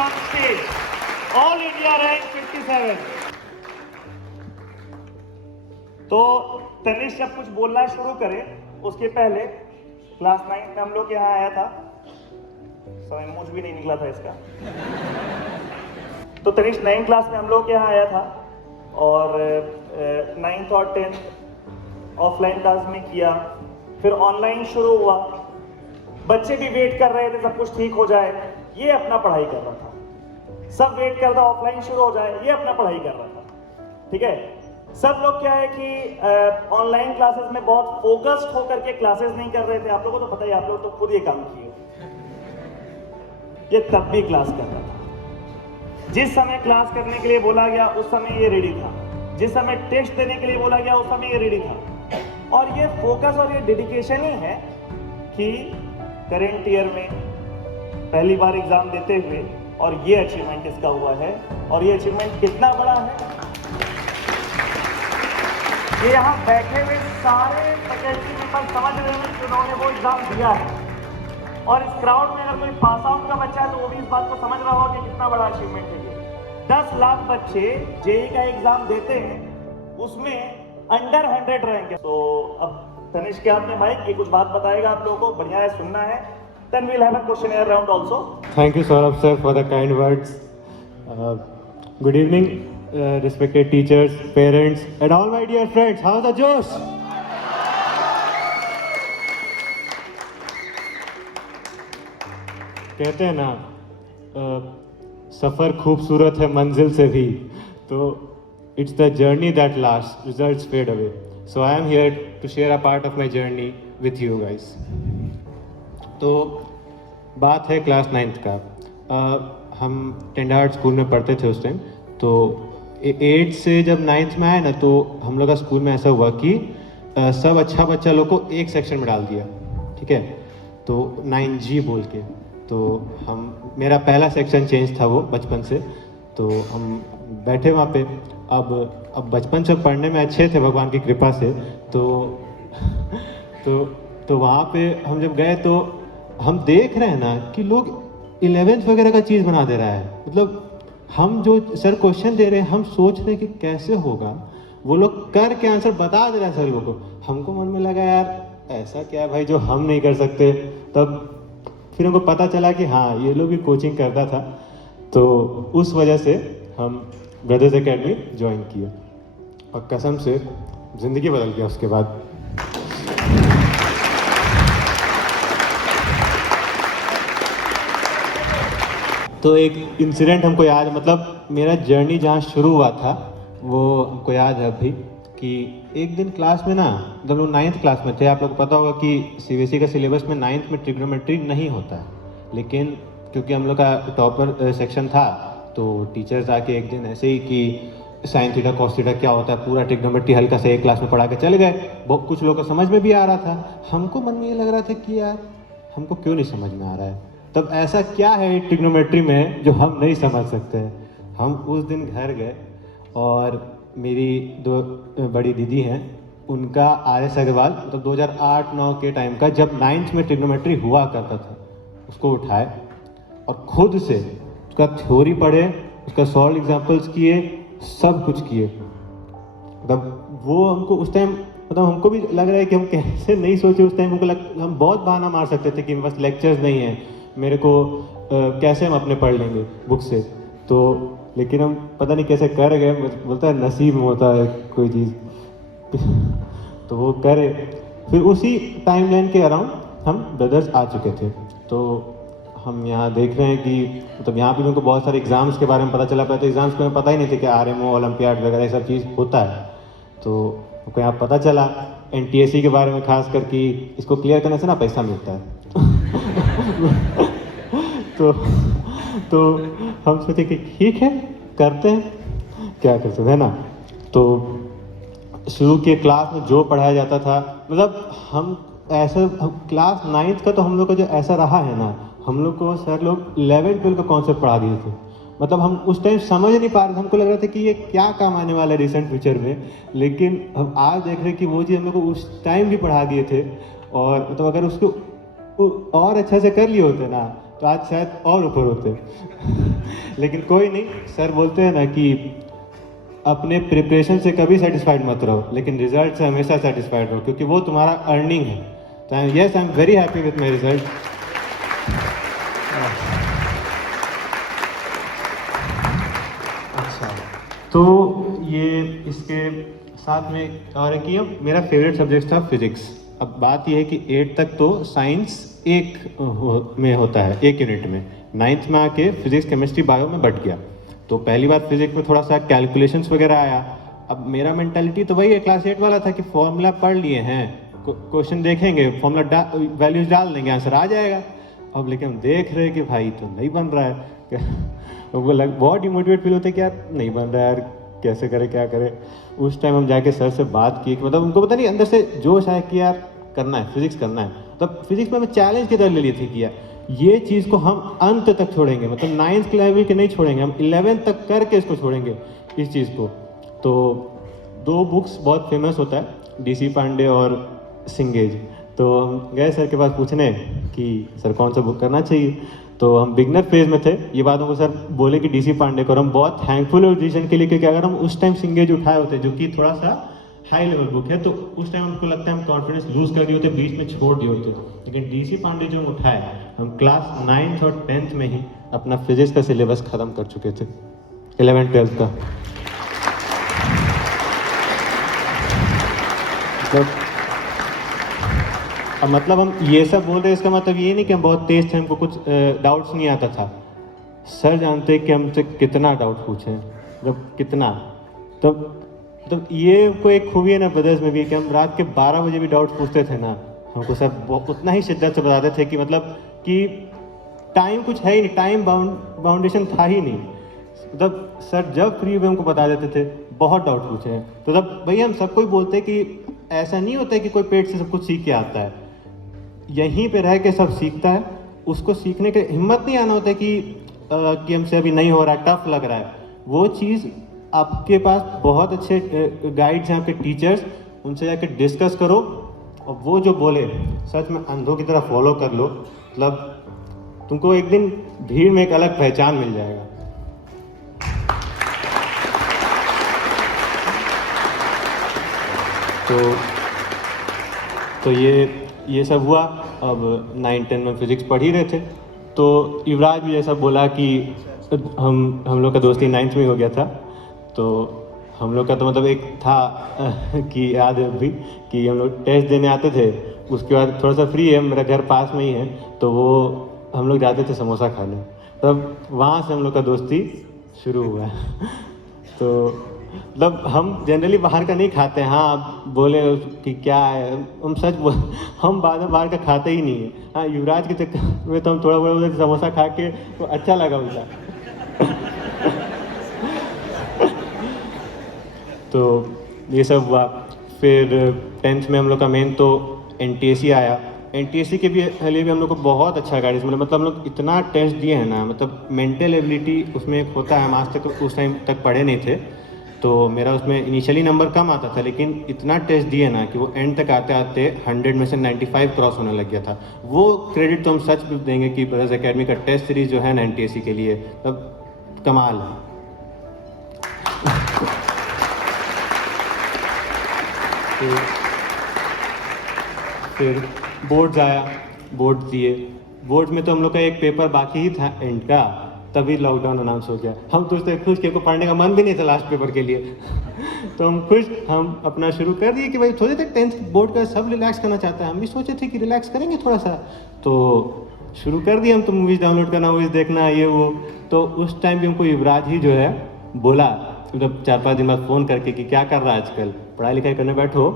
on stage. All India rank 57. तो तनिष जब कुछ बोलना शुरू करे उसके पहले क्लास 9 में हम लोग यहाँ आया था, समय मुझ भी नहीं निकला था इसका। तो तनिष 9 क्लास में हम लोग यहाँ आया था और 9th और 10th ऑफलाइन क्लास में किया, फिर ऑनलाइन शुरू हुआ। बच्चे भी वेट कर रहे थे सब कुछ ठीक हो जाए, ये अपना पढ़ाई कर रहा था। सब वेट कर रहा ऑफलाइन शुरू हो जाए, ये अपना पढ़ाई कर रहा था। ठीक है, सब लोग क्या है कि ऑनलाइन क्लासेस में बहुत फोकस्ड होकर के क्लासेस नहीं कर रहे थे। आप लोगों को तो पता ही, आप लोग तो खुद ये काम किए। ये तब भी क्लास कर रहा था। जिस समय क्लास करने के लिए बोला गया उस समय ये रेडी था, जिस समय टेस्ट देने के लिए बोला गया उस समय ये रेडी था। और ये फोकस और ये डेडिकेशन ही है कि करेंट ईयर में पहली बार एग्जाम देते हुए और ये अचीवमेंट इसका हुआ है। और ये अचीवमेंट कितना बड़ा है, ये यहाँ बैठे हुए सारे फैकल्टी मेंबर समझ रहे हैं कि उन्होंने वो एग्जाम दिया है। और इस क्राउड में अगर कोई पास आउट का बच्चा है तो वो भी इस बात को समझ रहा होगा कि कितना बड़ा अचीवमेंट है ये। 10 लाख बच्चे जेईई का एग्जाम देते हैं, उसमें अंडर 100 रैंक है। तो अब तनिष के हाथ में माइक, ये कुछ बात बताएगा आप लोगों को, बढ़िया है, सुनना है। Then we'll have a questionnaire round also. Thank you, Saurabh sir, for the kind words. Good evening, respected teachers, parents, and all my dear friends. How's the Josh? कहते हैं ना, सफ़र खूबसूरत है मंजिल से भी, तो it's the journey that lasts, results fade away. So I am here to share a part of my journey with you guys. तो बात है क्लास 9th का। हम टेंडार्ड स्कूल में पढ़ते थे उस टाइम। तो 8 से जब 9th में आए ना, तो हम लोग का स्कूल में ऐसा हुआ कि सब अच्छा बच्चा लोग को एक सेक्शन में डाल दिया। ठीक है, तो 9G बोल के। तो मेरा पहला सेक्शन चेंज था वो बचपन से। तो हम बैठे वहाँ पे। अब बचपन से पढ़ने में अच्छे थे भगवान की कृपा से। तो वहाँ पे हम जब गए तो हम देख रहे हैं ना कि लोग 11th वगैरह का चीज़ बना दे रहा है। मतलब हम जो सर क्वेश्चन दे रहे हैं, हम सोच रहे हैं कि कैसे होगा, वो लोग करके आंसर बता दे रहे हैं सर लोगों को। हमको मन में लगा यार ऐसा क्या है भाई जो हम नहीं कर सकते। तब फिर हमको पता चला कि हाँ, ये लोग भी कोचिंग करता था। तो उस वजह से हम ब्रदर्स एकेडमी ज्वाइन किए और कसम से ज़िंदगी बदल गया उसके बाद। तो एक इंसिडेंट हमको याद, मतलब मेरा जर्नी जहाँ शुरू हुआ था वो हमको याद है अभी कि एक दिन क्लास में ना, जब लोग 9th क्लास में थे, आप लोग को पता होगा कि सीबीएसई का सिलेबस में 9th में ट्रिग्नोमेट्री नहीं होता है। लेकिन क्योंकि हम लोग का टॉपर सेक्शन था, तो टीचर्स आके एक दिन ऐसे ही कि साइन थीटा कॉस थीटा क्या होता है पूरा ट्रिग्नोमेट्री हल्का से एक क्लास में पढ़ा के चले गए। बहुत कुछ लोगों को समझ में भी आ रहा था। हमको मन में ये लग रहा था कि यार हमको क्यों नहीं समझ में आ रहा है। तब ऐसा क्या है ट्रिग्नोमेट्री में जो हम नहीं समझ सकते हैं। हम उस दिन घर गए और मेरी 2 बड़ी दीदी हैं, उनका RS अग्रवाल, मतलब 2008-9 के टाइम का, जब 9th में ट्रिग्नोमेट्री हुआ करता था, उसको उठाए और खुद से उसका थ्योरी पढ़े, उसका सॉल्व एग्जाम्पल्स किए, सब कुछ किए। मतलब वो हमको उस टाइम, मतलब हमको भी लग रहा है कि हम कैसे नहीं सोचे उस टाइम। हमको हम बहुत बहाना मार सकते थे कि बस लेक्चर्स नहीं है मेरे को, कैसे हम अपने पढ़ लेंगे बुक से। तो लेकिन हम पता नहीं कैसे कर गए। बोलता है नसीब में होता है कोई चीज़। तो वो करे। फिर उसी टाइमलाइन के अराउंड हम ब्रदर्स आ चुके थे। तो हम यहाँ देख रहे हैं कि मतलब यहाँ भी उनको बहुत सारे एग्ज़ाम्स के बारे में पता चला। पहले तो एग्ज़ाम्स को हमें पता ही नहीं थे कि RMO ओलंपियाड वगैरह ये सब चीज़ होता है। तो हमको यहाँ पता चला NTSC के बारे में, खास कर कि इसको क्लियर करने से ना पैसा मिलता है। तो हम सोचे कि ठीक है, करते हैं, क्या कर सकते हैं ना। तो शुरू के क्लास में जो पढ़ाया जाता था, मतलब हम क्लास 9th का तो हम लोग का जो ऐसा रहा है ना, हम लोग को सर लोग 11th-12th का कॉन्सेप्ट पढ़ा दिए थे। मतलब हम उस टाइम समझ नहीं पा रहे थे। हमको लग रहा था कि ये क्या काम आने वाला है रिसेंट फ्यूचर में। लेकिन हम आज देख रहे हैं कि वो चीज़ हम लोग को उस टाइम भी पढ़ा दिए थे। और मतलब अगर उसको और अच्छा से कर लिए होते ना, तो आज शायद और ऊपर होते। लेकिन कोई नहीं, सर बोलते हैं ना कि अपने प्रिपरेशन से कभी सेटिस्फाइड मत रहो, लेकिन रिजल्ट से हमेशा सेटिस्फाइड रहो, क्योंकि वो तुम्हारा अर्निंग है। तो yes, I am very happy with my result. अच्छा, तो ये इसके साथ में और एक ये मेरा फेवरेट सब्जेक्ट था फिजिक्स। अब बात ये है कि 8 तक तो साइंस में होता है, एक यूनिट में। 9th में आके फिजिक्स केमिस्ट्री बायो में बट गया। तो पहली बार फिजिक्स में थोड़ा सा कैलकुलेशंस वगैरह आया। अब मेरा मेंटालिटी तो वही है क्लास 8 वाला था कि फॉर्मूला पढ़ लिए हैं, क्वेश्चन देखेंगे, फॉर्मूला वैल्यूज डाल देंगे, आंसर आ जाएगा। अब लेकिन हम देख रहे हैं कि भाई तो नहीं बन रहा है। वो बहुत डिमोटिवेट फील होता है कि यार नहीं बन रहा है यार, कैसे करें क्या करें। उस टाइम हम जाके सर से बात की, मतलब उनको पता नहीं अंदर से जोश आया कि यार करना है, फिजिक्स करना है। तब फिजिक्स में हमें चैलेंज की तरह ले ली थी कि यार ये चीज़ को हम अंत तक छोड़ेंगे, मतलब 9th लेवल के नहीं छोड़ेंगे, हम 11th तक करके इसको छोड़ेंगे इस चीज़ को। तो 2 बुक्स बहुत फेमस होता है, DC पांडे और सिंगेज। तो हम गए सर के पास पूछने कि सर कौन सा बुक करना चाहिए। तो हम बिगनर फेज में थे, ये बात हमको सर बोले कि DC पांडे को। हम बहुत थैंकफुल है डिसीजन के लिए, क्योंकि अगर हम उस टाइम सिंगेज उठाए होते जो कि थोड़ा सा हाई लेवल बुक है, तो उस टाइम हमको लगता है हम कॉन्फिडेंस लूज कर दिए होते, बीच में छोड़ दिए होते। लेकिन DC पांडे जो हम उठाए, हम क्लास 9th और 10th में ही अपना फिजिक्स का सिलेबस खत्म कर चुके थे, 11th 12th का। मतलब हम ये सब बोल रहे हैं, इसका मतलब ये नहीं कि हम बहुत तेज थे, हमको कुछ डाउट्स नहीं आता था। सर जानते कि हमसे कितना डाउट पूछे, जब कितना। तब ये कोई एक खूबी है ना ब्रदर्स में भी, कि हम रात के 12 बजे भी डाउट्स पूछते थे ना, हमको सर उतना ही शिद्दत से बताते थे कि मतलब कि टाइम कुछ है ही नहीं, टाइम बाउंडेशन था ही नहीं। मतलब सर जब फ्री हुए हमको बता देते थे बहुत डाउट पूछे हैं। तो तब भैया हम सबको ही बोलते हैं कि ऐसा नहीं होता है कि कोई पेट से सब कुछ सीख के आता है, यहीं पे रह के सब सीखता है। उसको सीखने की हिम्मत नहीं आना होता है कि हमसे अभी नहीं हो रहा, टफ लग रहा है। वो चीज़ आपके पास बहुत अच्छे गाइड्स हैं, आपके टीचर्स, उनसे जाके डिस्कस करो, और वो जो बोले सच में अंधों की तरह फॉलो कर लो। मतलब तुमको एक दिन भीड़ में एक अलग पहचान मिल जाएगा। तो ये सब हुआ। अब 9-10 में फिजिक्स पढ़ ही रहे थे, तो युवराज भी जैसा बोला कि हम लोग का दोस्ती 9th में हो गया था। तो हम लोग का तो मतलब एक था कि याद है अभी कि हम लोग टेस्ट देने आते थे, उसके बाद थोड़ा सा फ्री है, मेरा घर पास में ही है, तो वो हम लोग जाते थे समोसा खाने। तब वहाँ से हम लोग का दोस्ती शुरू हुआ है। तो मतलब हम जनरली बाहर का नहीं खाते। हाँ, आप बोले कि क्या है, हम सच हम बाहर का खाते ही नहीं है। हाँ, युवराज के चक्कर में तो हम थोड़ा बहुत उधर समोसा खा के तो अच्छा लगा उनका। तो ये सब हुआ। फिर 10th में हम लोग का मेन तो NTSC आया। NTSC के भी लिए भी हम लोग को बहुत अच्छा गाइडेंस मिला। मतलब हम लोग इतना टेस्ट दिए हैं ना, मतलब मेंटल एबिलिटी उसमें एक होता है, हम आज तक उस टाइम तक पढ़े नहीं थे, तो मेरा उसमें इनिशियली नंबर कम आता था, लेकिन इतना टेस्ट दिए ना कि वो एंड तक आते आते 100 में से 95 क्रॉस होने लग गया था। वो क्रेडिट तो हम सच देंगे कि ब्रदर्स एकेडमी का टेस्ट सीरीज जो है ना NTSC के लिए, तब कमाल है। फिर बोर्ड्स आया, बोर्ड दिए। बोर्ड में तो हम लोग का एक पेपर बाकी ही था एंड का, तभी लॉकडाउन अनाउंस हो गया। हम तो उससे खुश के को पढ़ने का मन भी नहीं था लास्ट पेपर के लिए। तो हम खुश, हम अपना शुरू कर दिए कि भाई थोड़ी देर 10th बोर्ड का सब रिलैक्स करना चाहता है, हम भी सोचे थे कि रिलैक्स करेंगे थोड़ा सा, तो शुरू कर दिए हम तो मूवीज़ डाउनलोड करना, मूवीज़ देखना, ये वो। तो उस टाइम भी हमको युवराज ही जो है बोला, मतलब 4-5 दिन बाद फ़ोन करके कि क्या कर रहा है आजकल, पढ़ाई लिखाई करने बैठो,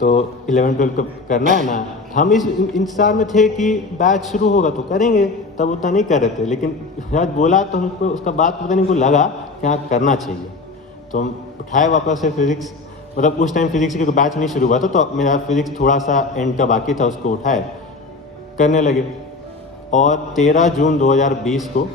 तो 11-12 को करना है ना। हम इस इंतजार में थे कि बैच शुरू होगा तो करेंगे, तब उतना नहीं कर रहे थे, लेकिन युवराज बोला तो हमको उसका बात पता नहीं, को लगा कि हाँ करना चाहिए। तो हम उठाए वापस से फिज़िक्स। मतलब उस टाइम फिज़िक्स की बैच नहीं शुरू हुआ था, तो मेरा फिज़िक्स थोड़ा सा एंड का बाकी था, उसको उठाए करने लगे। और 13 जून 2020 को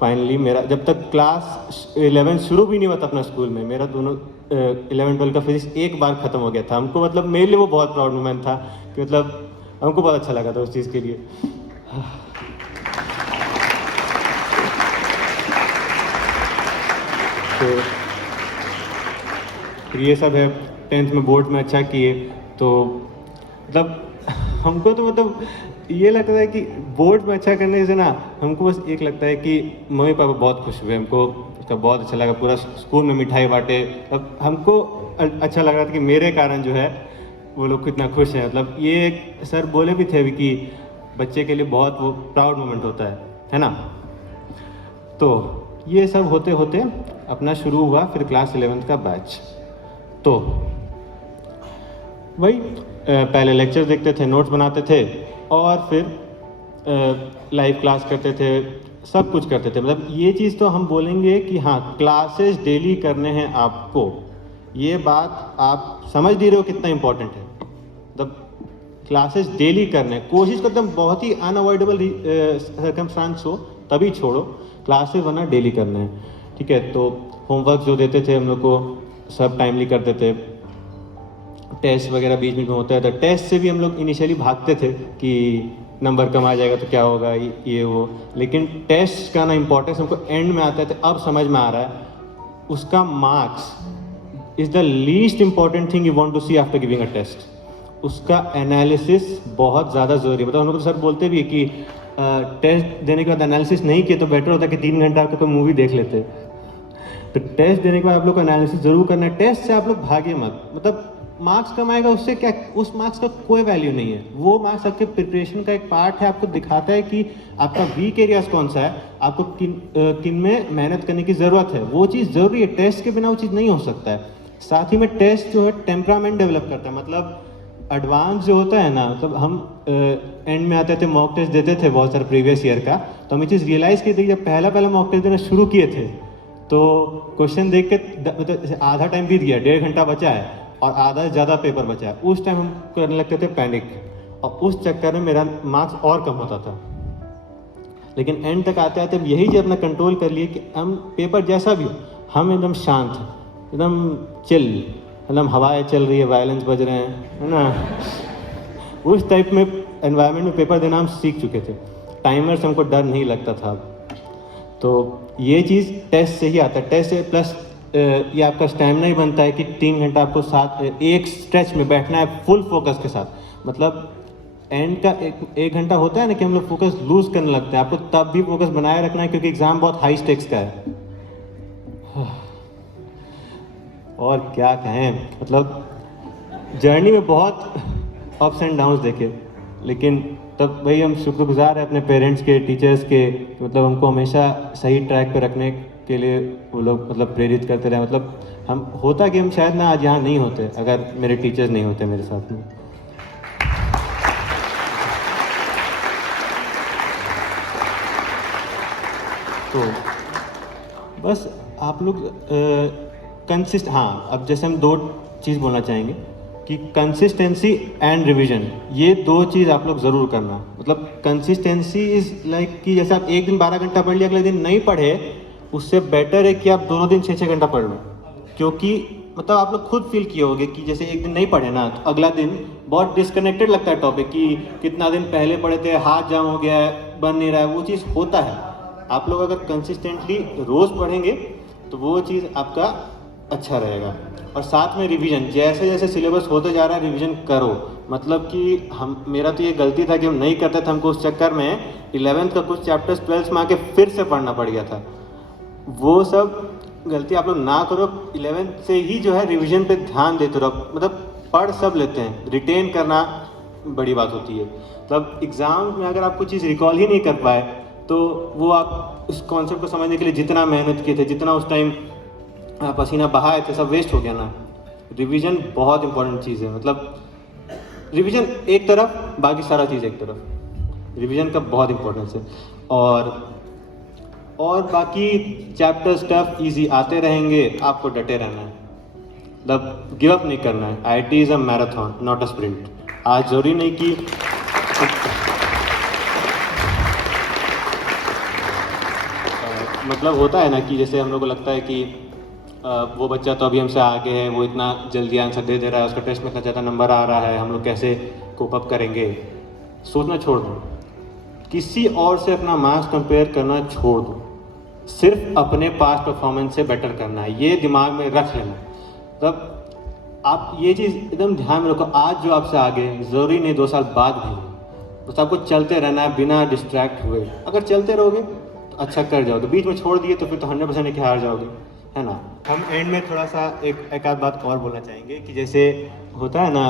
फाइनली मेरा, जब तक क्लास 11 शुरू भी नहीं हुआ था अपना स्कूल में, मेरा दोनों 11-12 का फिजिक्स एक बार ख़त्म हो गया था। हमको मतलब मेरे लिए वो बहुत प्राउड मोमेंट था कि मतलब हमको बहुत अच्छा लगा था उस चीज़ के लिए। फिर ये सब है। 10th में बोर्ड में अच्छा किए तो मतलब हमको तो मतलब ये लगता है कि बोर्ड में अच्छा करने से ना हमको बस एक लगता है कि मम्मी पापा बहुत खुश हुए, हमको उसका बहुत अच्छा लगा, पूरा स्कूल में मिठाई बांटे। अब हमको अच्छा लग रहा था कि मेरे कारण जो है वो लोग कितना खुश हैं। मतलब ये एक सर बोले भी थे कि बच्चे के लिए बहुत वो प्राउड मोमेंट होता है ना। तो ये सब होते होते अपना शुरू हुआ फिर क्लास 11th का बैच। तो वही पहले लेक्चर देखते थे, नोट्स बनाते थे और फिर लाइव क्लास करते थे, सब कुछ करते थे। मतलब ये चीज़ तो हम बोलेंगे कि हाँ क्लासेस डेली करने हैं आपको, ये बात आप समझ नहीं रहे हो कितना इम्पोर्टेंट है। मतलब क्लासेस डेली करने, कोशिश करते हैं बहुत ही अनअवॉइडेबल सर्कमस्टांस हो तभी छोड़ो क्लासेस, वरना डेली करने हैं, ठीक है। तो होमवर्क जो देते थे हम लोग को सब टाइमली करते थे। टेस्ट वगैरह बीच बीच में होता है, तो टेस्ट से भी हम लोग इनिशियली भागते थे कि नंबर कम आ जाएगा तो क्या होगा ये वो, लेकिन टेस्ट का ना इम्पोर्टेंस हमको एंड में आता है। तो अब समझ में आ रहा है उसका marks is the least important thing you want to see after giving a test. उसका एनालिसिस बहुत ज़्यादा ज़रूरी है। मतलब हम लोग तो सर बोलते भी है कि टेस्ट देने के बाद एनालिसिस नहीं किए तो बेटर होता है कि 3 घंटा आपका कोई मूवी देख लेते। तो टेस्ट देने के बाद आप लोग को एनालिसिस जरूर करना है। टेस्ट से आप लोग भागे मत। मतलब मार्क्स कम आएगा उससे क्या, उस मार्क्स का कोई वैल्यू नहीं है। वो मार्क्स आपके प्रिपरेशन का एक पार्ट है, आपको दिखाता है कि आपका वीक एरियाज कौन सा है, आपको किन में मेहनत करने की ज़रूरत है। वो चीज़ ज़रूरी है, टेस्ट के बिना वो चीज़ नहीं हो सकता है। साथ ही में टेस्ट जो है टेम्परामेंट डेवलप करता है। मतलब एडवांस जो होता है ना, मतलब हम एंड में आते थे मॉक टेस्ट देते थे बहुत सारे प्रीवियस ईयर का, तो हम ये चीज़ रियलाइज़ की थी जब पहला मॉक टेस्ट देना शुरू किए थे तो क्वेश्चन देख के मतलब आधा टाइम बीत गया, 1.5 घंटा बचा है और आधा से ज़्यादा पेपर बचा है, उस टाइम हम करने लगते थे पैनिक, और उस चक्कर में मेरा मार्क्स और कम होता था। लेकिन एंड तक आते आते हम यही जो अपना कंट्रोल कर लिए कि हम पेपर जैसा भी हो हम एकदम शांत, एकदम चिल, एकदम हवाएं चल रही है, वायलेंस बज रहे हैं, है ना, उस टाइप में एनवायरनमेंट में पेपर देना हम सीख चुके थे। टाइमर से हमको डर नहीं लगता था। तो ये चीज़ टेस्ट से ही आता है। टेस्ट से प्लस ये आपका स्टैमिना ही बनता है कि 3 घंटा आपको साथ एक स्ट्रेच में बैठना है फुल फोकस के साथ। मतलब एंड का एक घंटा होता है ना कि हम लोग फोकस लूज करने लगते हैं, आपको तब भी फोकस बनाए रखना है क्योंकि एग्जाम बहुत हाई स्टेक्स का है। और क्या कहें, मतलब जर्नी में बहुत अप्स एंड डाउन्स देखे, लेकिन तब वही हम शुक्रगुजार हैं अपने पेरेंट्स के, टीचर्स के, मतलब हमको हमेशा सही ट्रैक पे रखने के लिए वो लोग मतलब प्रेरित करते रहे। मतलब हम होता कि हम शायद ना आज यहाँ नहीं होते अगर मेरे टीचर्स नहीं होते मेरे साथ में। तो बस आप लोग हाँ, अब जैसे हम 2 चीज़ बोलना चाहेंगे कि कंसिस्टेंसी एंड रिवीजन, ये 2 चीज़ आप लोग ज़रूर करना। मतलब कंसिस्टेंसी इज़ लाइक कि जैसे आप एक दिन 12 घंटा पढ़ लिया, अगले दिन नहीं पढ़े, उससे बेटर है कि आप दोनों दिन 6-6 घंटा पढ़ लो। क्योंकि मतलब आप लोग खुद फील किए होंगे कि जैसे एक दिन नहीं पढ़े ना तो अगला दिन बहुत डिस्कनेक्टेड लगता है टॉपिक, कि कितना दिन पहले पढ़े थे, हाथ जाम हो गया है, बन नहीं रहा है, वो चीज़ होता है। आप लोग अगर कंसिस्टेंटली रोज़ पढ़ेंगे तो वो चीज़ आपका अच्छा रहेगा। और साथ में रिवीजन, जैसे जैसे सिलेबस होते जा रहा है रिवीजन करो। मतलब कि मेरा तो ये गलती था कि हम नहीं करते थे, हमको उस चक्कर में 11th का कुछ चैप्टर्स 12th में आके फिर से पढ़ना पड़ गया था। वो सब गलती आप लोग ना करो। 11th से ही जो है रिवीजन पे ध्यान देते रहो। मतलब पढ़ सब लेते हैं, रिटेन करना बड़ी बात होती है। मतलब एग्ज़ाम में अगर आप कुछ चीज़ रिकॉल ही नहीं कर पाए तो वो आप उस कॉन्सेप्ट को समझने के लिए जितना मेहनत किए थे, जितना उस टाइम पसीना बहाए थे, सब वेस्ट हो गया ना। रिवीजन बहुत इंपॉर्टेंट चीज़ है। मतलब रिवीजन एक तरफ, बाकी सारा चीज़ एक तरफ। रिवीजन का बहुत इंपॉर्टेंस है। और बाकी चैप्टर स्टफ इजी आते रहेंगे, आपको डटे रहना है, मतलब गिव अप नहीं करना है। IIT is a marathon not a sprint. आज जरूरी नहीं कि मतलब होता है ना कि जैसे हम लोग को लगता है कि वो बच्चा तो अभी हमसे आगे है, वो इतना जल्दी आंसर दे दे रहा है, उसका टेस्ट में इतना ज़्यादा नंबर आ रहा है, हम लोग कैसे कोप अप करेंगे। सोचना छोड़ दो, किसी और से अपना मार्क्स कंपेयर करना छोड़ दो। सिर्फ अपने पास्ट परफॉर्मेंस से बेटर करना है, ये दिमाग में रख लेना। तब आप ये चीज़ एकदम ध्यान में रखो, आज जो आपसे आगे ज़रूरी नहीं 2 साल बाद भी हो, बस आपको चलते रहना है बिना डिस्ट्रैक्ट हुए। अगर चलते रहोगे तो अच्छा कर जाओगे, बीच में छोड़ दिए तो फिर तो 100% हार जाओगे, है ना। हम एंड में थोड़ा सा एक आध बात और बोलना चाहेंगे कि जैसे होता है ना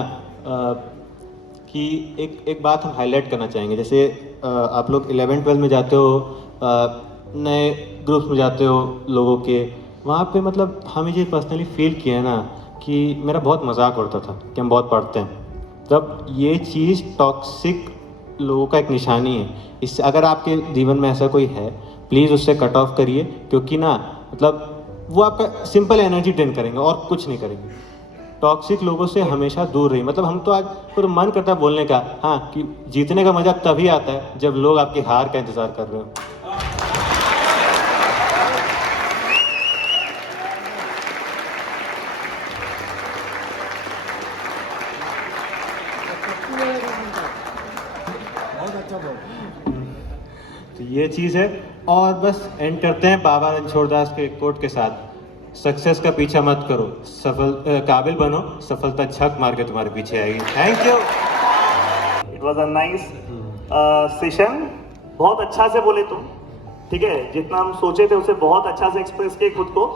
कि एक बात हम हाईलाइट करना चाहेंगे। जैसे आप लोग 11-12 में जाते हो, नए ग्रुप्स में जाते हो लोगों के, वहाँ पे मतलब हमें ये पर्सनली फील किया है ना कि मेरा बहुत मजाक उड़ता था कि हम बहुत पढ़ते हैं। तब ये चीज़ टॉक्सिक लोगों का एक निशानी है। इससे अगर आपके जीवन में ऐसा कोई है, प्लीज़ उससे कट ऑफ करिए, क्योंकि ना मतलब वो आपका सिंपल एनर्जी ड्रेन करेंगे और कुछ नहीं करेंगे। टॉक्सिक लोगों से हमेशा दूर रहिए। मतलब हम तो आज पूरा मन करता है बोलने का, हाँ, कि जीतने का मजा तभी आता है जब लोग आपकी हार का इंतज़ार कर रहे हो। तो ये चीज़ है। और बस एंड करते हैं बाबा रणछोड़ दास के कोट के साथ, सक्सेस का पीछा मत करो, काबिल बनो, सफलता छक मार के तुम्हारे पीछे आएगी। Thank you. It was a nice session. बहुत अच्छा से बोले तुम, ठीक है, जितना हम सोचे थे उसे बहुत अच्छा से एक्सप्रेस किए खुद को।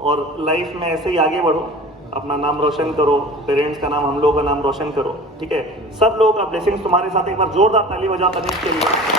और लाइफ में ऐसे ही आगे बढ़ो, अपना नाम रोशन करो, पेरेंट्स का नाम, हम लोगों का नाम रोशन करो, ठीक है। सब लोगों का ब्लेसिंग्स तुम्हारे साथ। एक बार जोरदार ताली बजाओ तनिष्क के लिए।